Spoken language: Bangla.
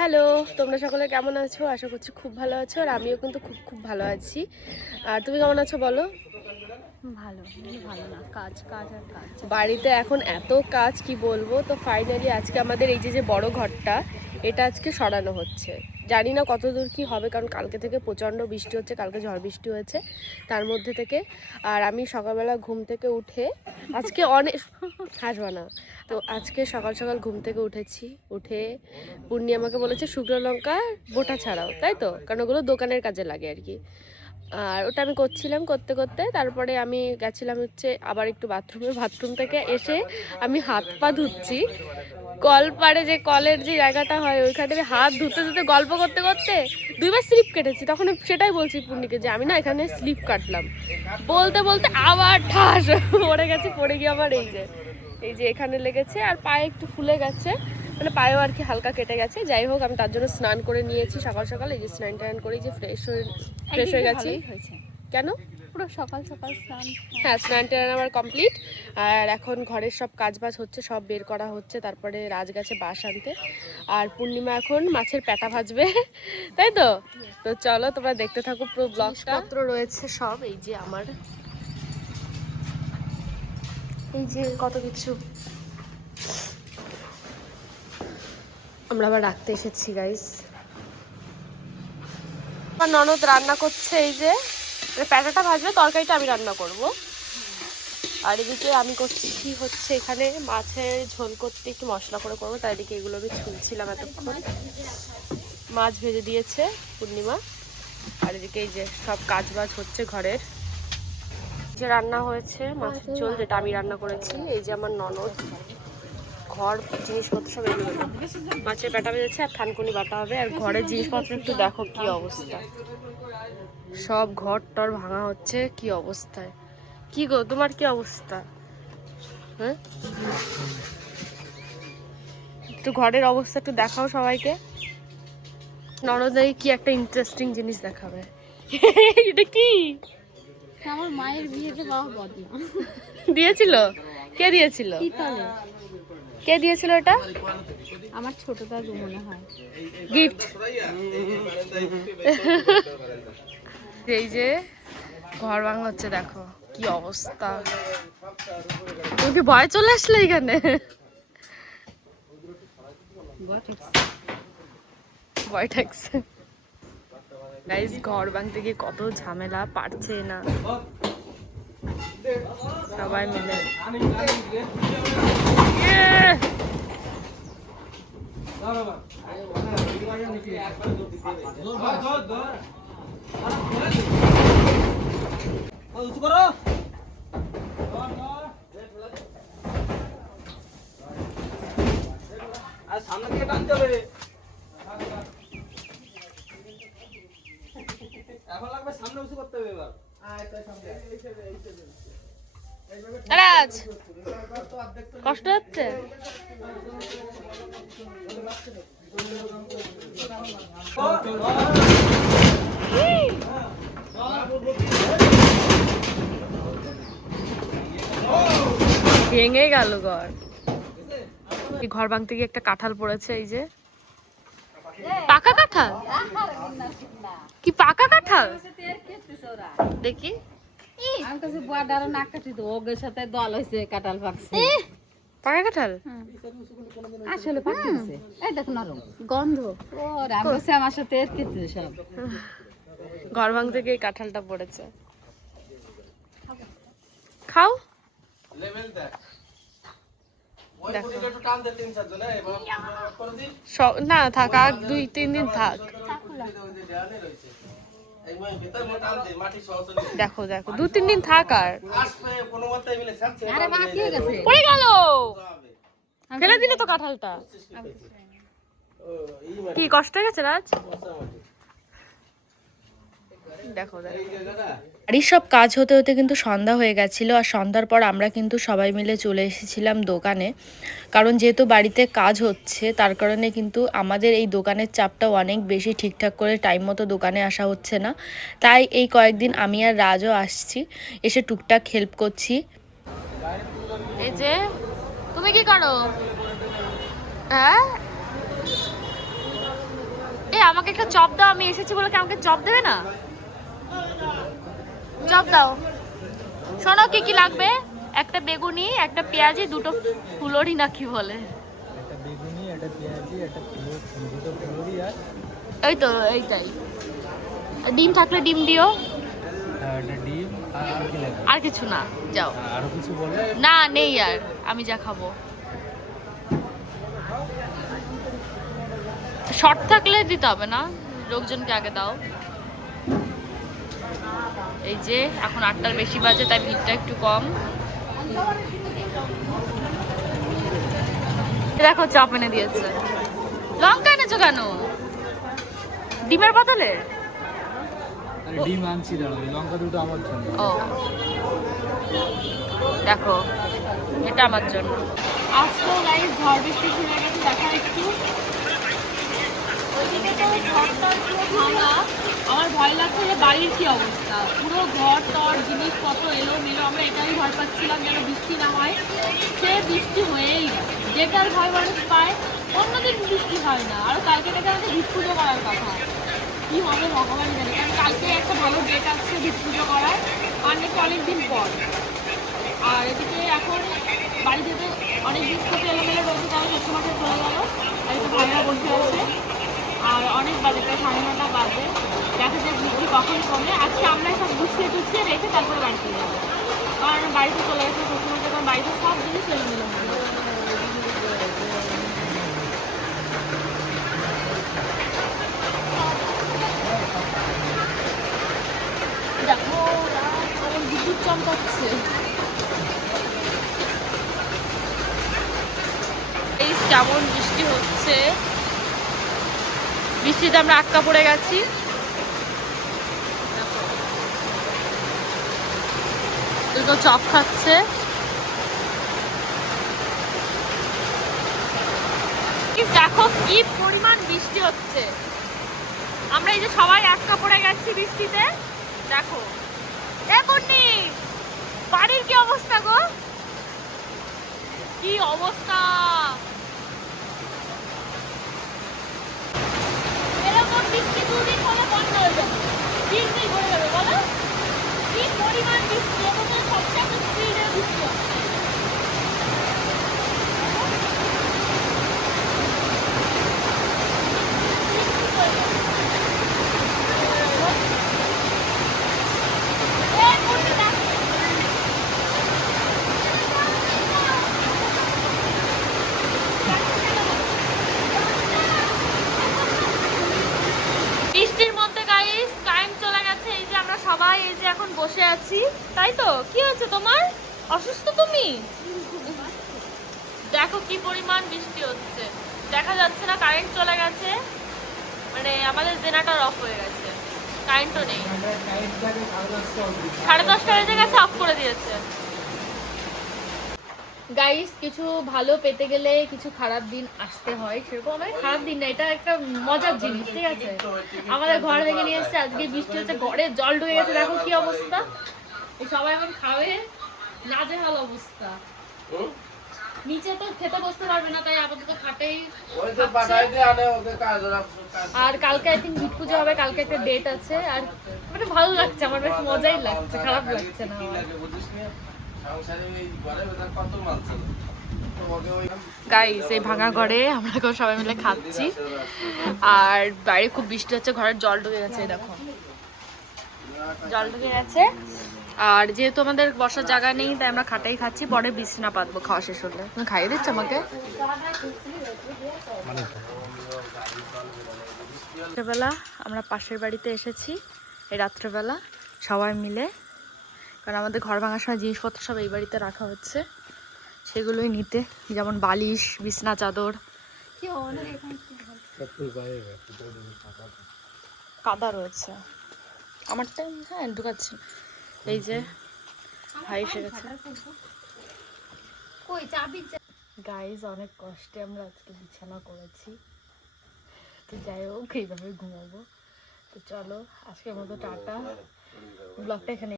হ্যালো, তোমরা সকলে কেমন আছো? আশা করছি খুব ভালো আছো, আর আমিও কিন্তু খুব ভালো আছি। আর তুমি কেমন আছো বলো? ভালো ভালো না, কাজ কাজ আর কাজ। বাড়িতে এখন এত কাজ কি বলবো। তো ফাইনালি আজকে আমাদের এই যে বড় ঘরটা, এটা আজকে সরানো হচ্ছে। জানি না কত দূর কী হবে, কারণ কালকে থেকে প্রচণ্ড বৃষ্টি হচ্ছে, কালকে ঝড় বৃষ্টি হয়েছে তার মধ্যে থেকে। আর আমি সকালবেলা ঘুম থেকে উঠে আজকে অনেক হাসবা না। তো আজকে সকাল সকাল ঘুম থেকে উঠে পূর্ণি আমাকে বলেছে শুকনো লঙ্কা বোটা ছাড়াও, তাই তো, কারণ ওগুলো দোকানের কাজে লাগে আর কি। আর ওটা আমি করছিলাম, করতে করতে তারপরে আমি গেছিলাম হচ্ছে আবার একটু বাথরুম থেকে এসে আমি হাত পা ধুচ্ছি। কল পাড়ে যে কলের যে জায়গাটা হয় ওইখানে হাত ধুতে ধুতে গল্প করতে করতে 2বার স্লিপ কেটেছি। তখন সেটাই বলছি পূর্ণিকে যে আমি না এখানে স্লিপ কাটলাম, বলতে বলতে আবার ঠাস পড়ে গেছে। পড়ে গিয়ে আবার এই যে এখানে লেগেছে, আর পায়ে একটু ফুলে গেছে, মানে পায়েও আর কি হালকা কেটে গেছে। যাই হোক, আমি তার জন্য স্নান করে নিয়েছি সকাল সকাল। এই যে স্নান টান করে যে ফ্রেশ হয়ে গেছি। হয়েছে কেন? পুরো সকাল সকাল স্নান। হ্যাঁ, স্নান টান আমার কমপ্লিট। আর এখন ঘরের সব কাজ বাজ হচ্ছে, সব বের করা হচ্ছে, তারপরে রাজ গেছে বাঁশ আনতে। আর পূর্ণিমা এখন মাছের পেটা ভাজবে তাই তো। তো চলো তোমরা দেখতে থাকো পুরো ব্লগটা। পত্র রয়েছে সব, এই যে আমার, এই যে কত কিছু আমরা আবার রাখতে এসেছি গাইস। আমার ননদ রান্না করছে, এই যে প্যাটাটা ভাজবে, তরকারিটা আমি রান্না করব। আর এদিকে আমি করছি হচ্ছে এখানে মাছের ঝোল করতে একটু মশলা করে করবো, তাই এদিকে এগুলো আমি ছুলছিলাম এতক্ষণ। মাছ ভেজে দিয়েছে পূর্ণিমা। আর এদিকে এই যে সব কাজ বাজ হচ্ছে ঘরের। যে রান্না হয়েছে মাছের ঝোল, যেটা আমি রান্না করেছি। এই যে আমার ননদ ঘর জিনিসপত্র সব এগুলো, মাছের পেটা ভেজেছে আর থানকুনি বাটা হবে। আর ঘরের জিনিসপত্র একটু দেখো কি অবস্থা, সব ঘর টর ভাঙা হচ্ছে, কি অবস্থায়। কি গো, তোমার কি অবস্থা? হ্যাঁ, একটু ঘরের অবস্থা একটু দেখাও সবাইকে। ননদাই কি একটা ইন্টারেস্টিং জিনিস দেখাবে এটা কি? আমার মায়ের বিয়েতে বাবা বদনা দিয়েছিল? কে দিয়েছিল? পিতলে। কে দিয়েছিল এটা? আমার ছোট দাদু মনে হয় গিফট। এই যে ঘর ভাঙা হচ্ছে, দেখো কি অবস্থা। তুমি কি ভয় চলে আসলে এখানে? ভয় ঠেকছে গাইস। ঘর ভাঙতে গিয়ে কত ঝামেলা, পারছে না সবাই মিলে। সামনে থেকে টানতে হবে। এখন লাগবে সামনে উঁচু করতে হবে এবার। রাজ, কষ্ট হচ্ছে? ভেঙে গেল ঘর। এই ঘর ভাঙতে গিয়ে একটা কাঁঠাল পড়েছে, এই যে পাকা কাঁঠাল। কি পাকা কাঁঠাল? দেখি। আমি কাছে বড় নাক কাটি তো ওর সাথে দল হইছে কাঁঠাল পাকছে। পাকা কাঁঠাল আসলে পাকছে, এই দেখো নরম গন্ধ। ওর আমি কাছে আমার সাথে এর কেটে সব। ঘর ভাঙতে গিয়ে কাঁঠালটা পড়েছে। খাও। লেভেল দেখ। ওই দেখো। পুরিটা একটু টান দে 3-4 জন এবার করে দি। না থাক, আর 2-3 দিন থাক। ওই যে দেয়ালে রয়েছে। এই মই ভিতর মোটা টান দে মাটি সহ চলে। দেখো 2-3 দিন থাক। আর আসবে কোনো মতেই মিলে ছাড়ছে। আরে বাকি হয়ে গেছে। পড়ে গেল, ফেলে দিলে তো কাঁঠালটা। কি কষ্ট হয়ে গেছে রাজ? দেখো বাড়ির সব কাজ হতে হতে কিন্তু সন্ধ্যা হয়ে গেছিলো। আর সন্ধ্যার পর আমরা কিন্তু সবাই মিলে চলে এসেছিলাম দোকানে, কারণ যেহেতু বাড়িতে কাজ হচ্ছে তার কারণে কিন্তু আমাদের এই দোকানের চাপটাও অনেক বেশি। ঠিকঠাক করে টাইম মতো দোকানে আসা হচ্ছে না, তাই এই কয়েকদিন আমি আর রাজও আসছি, এসে টুকটাক হেল্প করছি। এই যে তুমি কি করো? হ্যাঁ, আমাকে একটা চপ দাও, আমি এসেছি বলে কি আমাকে চপ দেবে না? চপ দাও। শোনো কি কি লাগবে, একটা বেগুনি, একটা পেঁয়াজি, দুটো ফুলরি না কি বলে, একটা বেগুনি, একটা পেঁয়াজি, একটা দুটো ফুলুরি আর এই তো এইটাই। ডিম থাকলে ডিম দিও। একটা ডিম আর কি লাগবে? আর কিছু না, যাও। আরো কিছু বলে? না নেই আর, আমি যা খাবো। শর্ট থাকলে দিতে হবে না, লোকজনকে আগে দাও। এই যে এখন 8টার বেশি বাজে, তাই ভিড়টা একটু কম। দেখো চপ এনে দিয়েছে। লঙ্কা এনেছো কেন ডিমের বদলে? আরে ডিম আনছি, দাঁড়াও, লঙ্কা দুটো আমার জন্য। ও দেখো, এটা আমার জন্য। আজকেও গাইস ঝড় বৃষ্টি শুরু হয়ে গেছে, দেখা একটু। ওইদিকে তো ঘরটার পুরো ভাঙা। আমার ভয় লাগছে যে বাড়ির কি অবস্থা, পুরো ঘর টর জিনিসপত্র এলোমেলো। আমরা এটাই ভয় পাচ্ছিলাম যেন বৃষ্টি না হয়, সে বৃষ্টি হয়েই গেছে। যেটার ভয় মানুষ পায়, অন্যদিন বৃষ্টি হয় না। আর কালকে থেকে আমাদের ভিত পুজো করার কথা, কি হবে ভগবান জানে। কারণ কালকে একটা ভালো ডেট আসছে ভিত পুজো করার, অনেকদিন পর। আর এদিকে এখন বাড়ি যেতে অনেক দিন থেকে এলোমেলো রয়েছে, তারা সবসময় চলে গেল। আর একটু ভাইরা বসে আছে, আর অনেক বাজে, প্রায় 9:30 বাজে। দেখা যায় বৃষ্টি কখন কমে। আজকে আমরা সব গুছিয়ে টুছিয়ে রেখে তারপরে বাড়িতে যাবো, কারণ বাড়িতে চলে গেছে সবসময়, যখন বাড়িতে সব জিনিস এলোমেলো হয়ে যায়। দেখো আমার বিদ্যুৎ চমকাচ্ছে। এই কেমন বৃষ্টি হচ্ছে, বৃষ্টিতে আমরা আটকা পড়ে গেছি। দুটো চপ খাচ্ছে। দেখো কি পরিমাণ বৃষ্টি হচ্ছে, আমরা এই যে সবাই আটকা পড়ে গেছি বৃষ্টিতে। দেখো এমনি বাড়ির কি অবস্থা গো, কি অবস্থা। এরকম বৃষ্টি 2 দিন হলে বন্ধ হয়ে যাবে, 3 দিন হয়ে যাবে। বলো কি পরিমাণ বৃষ্টি, এখন তো সবচেয়ে একটা স্পিডে বৃষ্টি হচ্ছে। বৃষ্টির মধ্যে গাইস কারেন্ট চলে গেছে। এই যে আমরা সবাই এই যে এখন বসে আছি, তাই তো? কি হয়েছে তোমার, অসুস্থ তুমি? দেখো কি পরিমাণ বৃষ্টি হচ্ছে, দেখা যাচ্ছে না, কারেন্ট চলে গেছে, মানে আমাদের জেনারেটর অফ হয়ে গেছে, কারেন্টও নেই। 10:30 বেজে গেছে, অফ করে দিয়েছে। গাইস কিছু ভালো পেতে গেলে কিছু খারাপ দিন আসতে হয়, সেরকম মানে খারাপ দিন না, এটা একটা মজার জিনিস, ঠিক আছে? আমাদের ঘর ভেঙে নিয়ে এসেছে, আজকে বৃষ্টি হচ্ছে, ঘরে জল ঢুকে গেছে, দেখো কি অবস্থা। এই সবাই এখন খাবে, নাজেহাল অবস্থা। নিচে তো খেতে বসতে পারবে না, তাই আপাতত খাটেই। আর কালকে আই থিঙ্ক ভিত পুজো হবে, কালকে একটা ডেট আছে। আর মানে ভালো লাগছে, আমার বেশ মজাই লাগছে, খারাপ লাগছে না আমার। গাইস এই ভাঙা ঘরে আমরা এখন সবাই মিলে খাচ্ছি, আর বাইরে খুব বৃষ্টি হচ্ছে, ঘরের জল ঢুকে গেছে, দেখো জল ঢুকে গেছে। আর যেহেতু আমাদের বসার জায়গা নেই, তাই আমরা খাটাই খাচ্ছি, পরে বিছানা পাতবো খাওয়া শেষ হলে। তুমি খাইয়ে দিচ্ছ আমাকে? রাত্রেবেলা আমরা পাশের বাড়িতে এসেছি, এই রাত্রেবেলা সবাই মিলে, কারণ আমাদের ঘর ভাঙার সময় জিনিসপত্র সব এই বাড়িতে রাখা হচ্ছে, সেগুলোই নিতে, যেমন বালিশ, বিছনা চাদর। কাদা রয়েছে আমারটা, হ্যাঁ ঢুকাচ্ছি। এই যে ভাই এসে গেছে। গাইজ অনেক কষ্টে আমরা আজকে বিছানা করেছি, তো যাই হোক এইভাবে ঘুমাবো। তো চলো আজকের মতো টাটা, ব্লগটা এখানে।